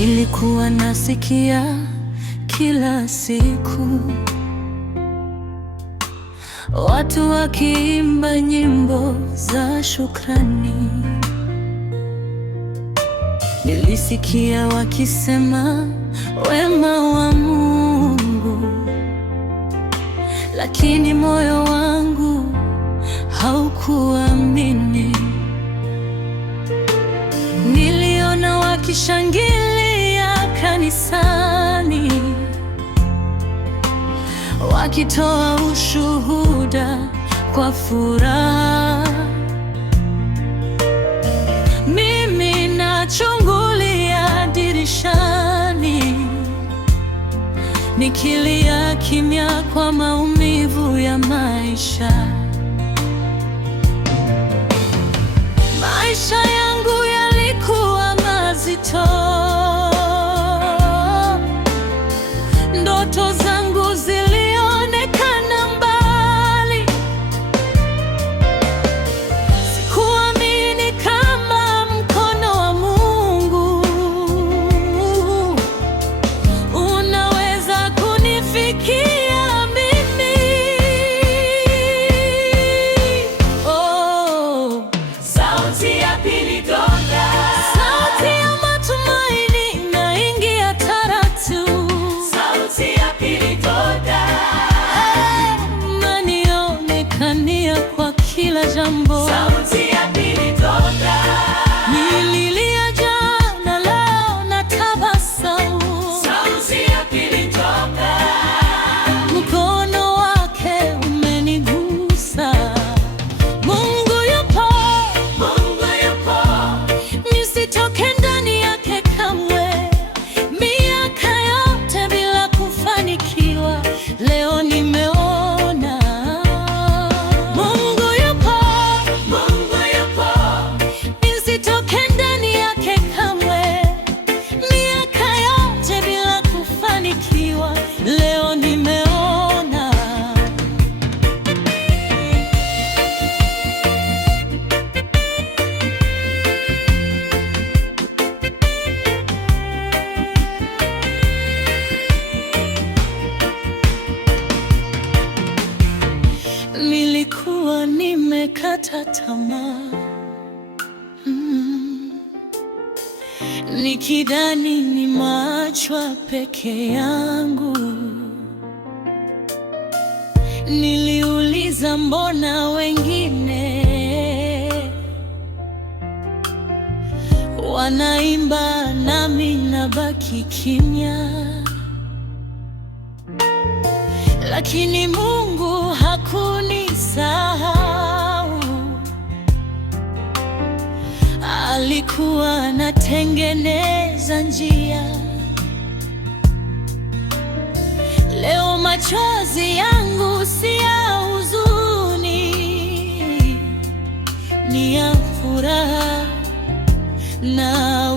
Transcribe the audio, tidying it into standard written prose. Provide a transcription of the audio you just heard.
Nilikuwa nasikia kila siku watu wakiimba nyimbo za shukrani. Nilisikia wakisema wema wa Mungu, lakini moyo wangu haukuamini. Niliona wakishangilia kanisani, wakitoa ushuhuda kwa furaha. Mimi nachungulia dirishani, nikilia kimya kwa maumivu ya maisha. Maisha yangu yalikuwa mazito, ndoto zangu zilionekana mbali. Sikuamini kama mkono wa Mungu unaweza kunifikia mimi. Oh, sauti ya pili donda, sauti ya matumaini inaingia taratibu. Sauti ya pili donda, nanionekania kwa kila jambo. Sauti ya pili donda, nililia jana, leo natabasamu. Sauti ya pili donda, mkono wake umenigusa. Mungu yupo, Mungu yupo, nisitoke ndani yake kamwe. Miaka yote bila kufanikiwa, leo nimeona Mungu yupo, Mungu yupo, nisitoke ndani yake kamwe. Miaka yote bila kufanikiwa, leo nimeona. Nilikuwa nimekata tamaa, nikidhani nimeachwa peke yangu. Niliuliza mbona wengine wanaimba nami nabaki kimya? Lakini Mungu hakunisahau, alikuwa anatengeneza njia. Leo machozi yangu si ya huzuni, ni ya furaha na